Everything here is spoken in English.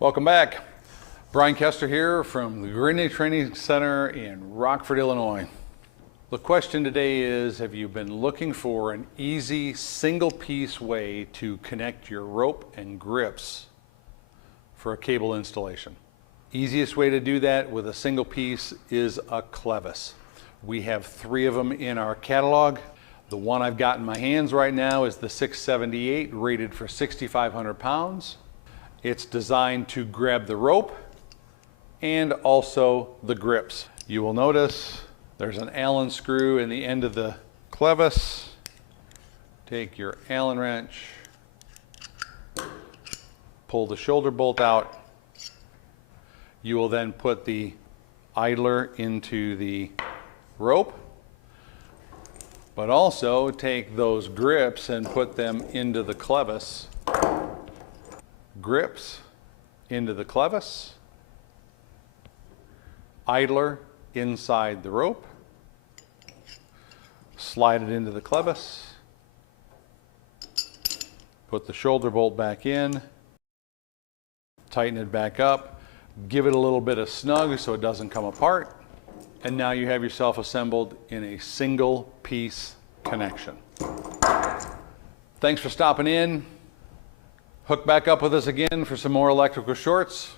Welcome back. Brian Kester here from the Greenlee Training Center in Rockford, Illinois. The question today is, have you been looking for an easy single-piece way to connect your rope and grips for a cable installation? Easiest way to do that with a single piece is a Clevis. We have 3 of them in our catalog. The one I've got in my hands right now is the 678, rated for 6,500 pounds. It's designed to grab the rope and also the grips. You will notice there's an Allen screw in the end of the Clevis. Take your Allen wrench, pull the shoulder bolt out. You will then put the idler into the rope, but also take those grips and put them into the Clevis. Grips into the Clevis, idler inside the rope, slide it into the Clevis, put the shoulder bolt back in, tighten it back up, give it a little bit of snug so it doesn't come apart, and now you have yourself assembled in a single piece connection. Thanks for stopping in. Hook back up with us again for some more electrical shorts.